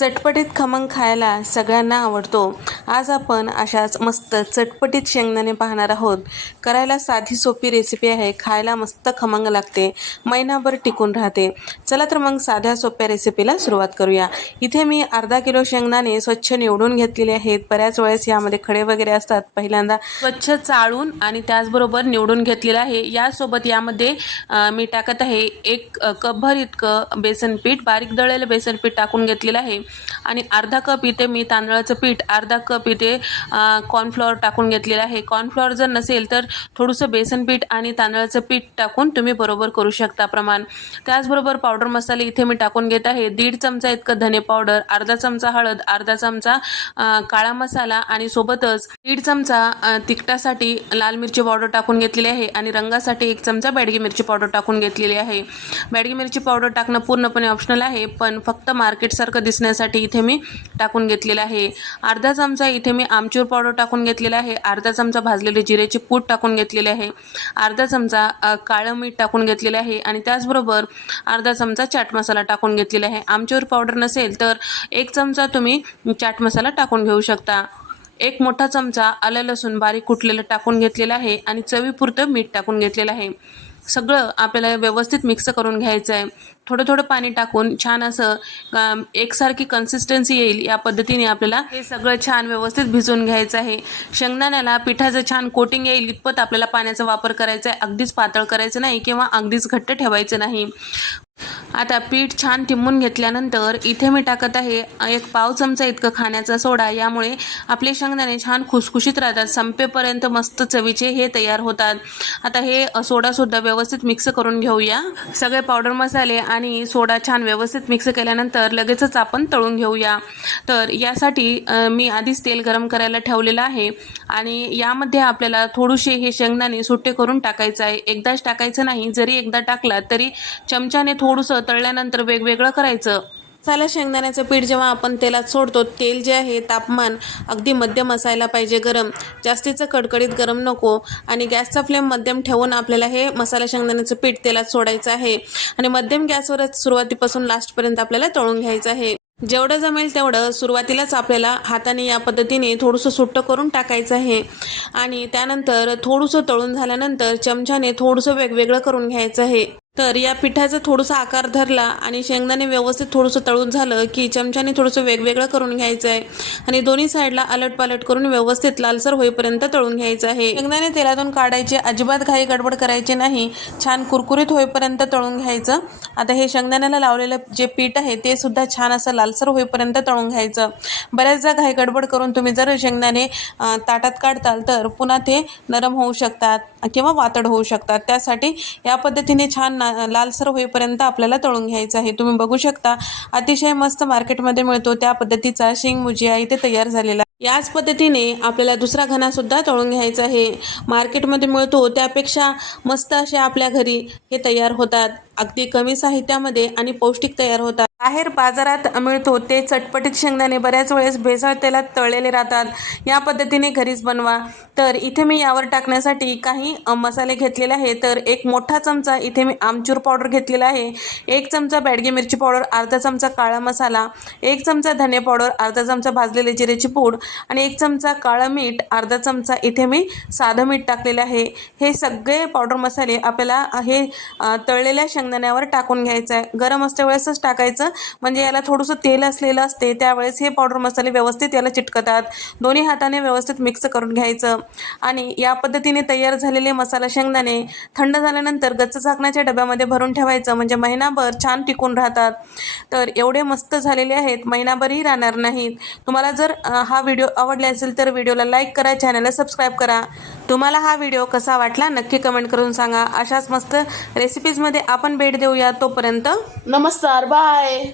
चटपटीत खमंग खायला सगळ्यांना आवडतो. आज आपण अशाच मस्त चटपटीत शेंगदाणे पाहणार आहोत. करायला साधी सोपी रेसिपी आहे. खायला मस्त खमंग लागते. महिनाभर टिकून राहते. चला तर मग साध्या सोप्या रेसिपीला सुरुवात करूया. इथे मी अर्धा किलो शेंगदाणे स्वच्छ निवडून घेतलेले आहेत. बऱ्याच वेळेस यामध्ये खडे वगैरे असतात. पहिल्यांदा स्वच्छ चाळून आणि त्याचबरोबर निवडून घेतलेलं आहे. यासोबत यामध्ये मी टाकत आहे एक कपभर इतकं बेसन पीठ बारीक दळलेलं बेसन पीठ टाकून घेतलेलं आहे. आणि अर्धा कप इथे मी तांदळाचं पीठ अर्धा कप इथे कॉर्नफ्लॉवर टाकून घेतलेलं आहे. कॉर्नफ्लॉवर जर नसेल तर थोडंसं बेसन पीठ आणि तांदळाचं पीठ टाकून तुम्ही बरोबर करू शकता प्रमाण. त्याचबरोबर पावडर मसाले इथे मी टाकून घेत आहे. दीड चमचा इतकं धने पावडर अर्धा चमचा हळद अर्धा चमचा काळा मसाला आणि सोबतच दीड चमचा तिखटासाठी लाल मिरची पावडर टाकून घेतलेली आहे आणि रंगासाठी एक चमचा बॅडगी मिरची पावडर टाकून घेतलेली आहे. बॅडगी मिरची पावडर टाकणं पूर्णपणे ऑप्शनल आहे पण फक्त मार्केटसारखं दिसण्यासाठी इथे मी टाकून घेतलेलं आहे. अर्धा चमचा इथे मी आमचूर पावडर टाकून घेतलेला आहे. अर्धा चमचा भाजलेले जिरेचे पूड टाकून घेतलेले आहे. अर्धा चमचा काळं मीठ टाकून घेतलेलं आहे आणि त्याचबरोबर अर्धा चमचा चाट मसाला टाकून घेतलेला आहे. आमचूर पावडर नसेल तर एक चमचा तुम्ही चाट मसाला टाकून घेऊ शकता. एक मोठा चमचा आलं लसूण बारीक कुटलेलं टाकून घेतलेलं आहे आणि चवीपुरतं मीठ टाकून घेतलेलं आहे. सगळं आपल्याला व्यवस्थित मिक्स करून घ्यायचं आहे थोडं थोडं पाणी टाकून छान असं एकसारखी कन्सिस्टन्सी येईल या पद्धतीने आपल्याला हे सगळं छान व्यवस्थित भिजवून घ्यायचं आहे. शेंगदाण्याला पिठाचं छान कोटिंग येईल इतपत आपल्याला पाण्याचा वापर करायचा आहे अगदीच पातळ करायचं नाही किंवा अगदीच घट्ट ठेवायचं नाही. आता पीठ छान टिंबून घेतल्यानंतर इथे मी टाकत आहे एक पाव चमचा इतकं खाण्याचा सोडा. यामुळे आपले शेंगदाणे छान खुसखुशीत राहतात. संपेपर्यंत मस्त चवीचे हे तयार होतात. आता हे सोडासुद्धा व्यवस्थित मिक्स करून घेऊया. सगळे पावडर मसाले आणि सोडा छान व्यवस्थित मिक्स केल्यानंतर लगेचच आपण तळून घेऊया. तर यासाठी मी आधीच तेल गरम करायला ठेवलेलं आहे आणि यामध्ये आपल्याला थोडेसे हे शेंगदाणे सुट्टे करून टाकायचं आहे. एकदाच टाकायचं नाही. जरी एकदा टाकला तरी चमच्याने थोडंसं तळल्यानंतर वेगवेगळं करायचं. मसाला शेंगदाण्याचं पीठ जेव्हा आपण तेलात सोडतो तेल जे आहे तापमान अगदी मध्यम असायला पाहिजे गरम. जास्तीचं कडकडीत गरम नको आणि गॅसचा फ्लेम मध्यम ठेवून आपल्याला हे मसाला शेंगदाण्याचं पीठ तेलात सोडायचं आहे. आणि मध्यम गॅसवरच सुरुवातीपासून लास्टपर्यंत आपल्याला तळून घ्यायचं आहे. जेवढं जमेल तेवढं सुरुवातीलाच आपल्याला हाताने या पद्धतीने थोडंसं सुट्टं करून टाकायचं आहे. आणि त्यानंतर थोडंसं तळून झाल्यानंतर चमच्याने थोडंसं वेगवेगळं करून घ्यायचं आहे. तर या पिठाचा थोडासा आकार धरला आणि शेंगदाणे व्यवस्थित थोडंसं तळून झालं की चमच्याने थोडंसं वेगवेगळं करून घ्यायचं आहे. आणि दोन्ही साईडला अलटपालट करून व्यवस्थित लालसर होईपर्यंत तळून घ्यायचं आहे. शेंगदाणे तेलातून काढायचे अजिबात घाई गडबड करायची नाही. छान कुरकुरीत होईपर्यंत तळून घ्यायचं. आता हे शेंगदाण्याला लावलेलं जे पीठ आहे ते सुद्धा छान असं लालसर होईपर्यंत तळून घ्यायचं. बऱ्याचदा घाई गडबड करून तुम्ही जर शेंगदाणे ताटात काढताल तर पुन्हा ते नरम होऊ शकतात किंवा वातड होऊ शकतात. त्यासाठी या पद्धतीने छान लालसर होईपर्यंत आपल्याला तळून घ्यायचं आहे. तुम्ही बघू शकता अतिशय मस्त मार्केटमध्ये मिळतो त्या पद्धतीचा शेंग भुजिया इथे तयार झालेला याच पद्धतीने आपल्याला दुसरा घणासुद्धा तळून घ्यायचा आहे. मार्केटमध्ये मिळतो त्यापेक्षा मस्त असे आपल्या घरी हे तयार होतात. अगदी कमी साहित्यामध्ये आणि पौष्टिक तयार होतात. बाहेर बाजारात मिळतो ते चटपटीत शेंगदाणे बऱ्याच वेळेस भेसळ तेलात तळलेले राहतात. या पद्धतीने घरीच बनवा. तर इथे मी यावर टाकण्यासाठी काही मसाले घेतलेले आहे. तर एक मोठा चमचा इथे मी आमचूर पावडर घेतलेला आहे. एक चमचा बॅडगी मिरची पावडर अर्धा चमचा काळा मसाला एक चमचा धने पावडर अर्धा चमचा भाजलेले जिरेची पूड आणि एक चमचा काळं मीठ अर्धा चमचा इथे मी साधं मीठ टाकलेलं आहे. हे सगळे पावडर मसाले आपल्याला हे तळलेल्या शेंगदाण्यावर टाकून घ्यायचं आहे. गरम असल्या वेळेसच टाकायचं. म्हणजे याला थोडंसं तेल असलेलं असते त्यावेळेस हे पावडर मसाले व्यवस्थित याला चिटकतात. दोन्ही हाताने व्यवस्थित मिक्स करून घ्यायचं. आणि या पद्धतीने तयार झालेले मसाला शेंगदाणे थंड झाल्यानंतर गच्च झाकण्याच्या डब्यामध्ये भरून ठेवायचं. म्हणजे महिनाभर छान टिकून राहतात. तर एवढे मस्त झालेले आहेत. महिनाभरही राहणार नाहीत. तुम्हाला जर हा व्हिडिओ आवडला असेल तर व्हिडिओला लाईक करा चॅनलला सबस्क्राईब करा. तुम्हाला हा व्हिडिओ कसा वाटला नक्की कमेंट करून सांगा. अशाच मस्त रेसिपीजमध्ये आपण भेट देऊया तोपर्यंत. नमस्कार. बाय.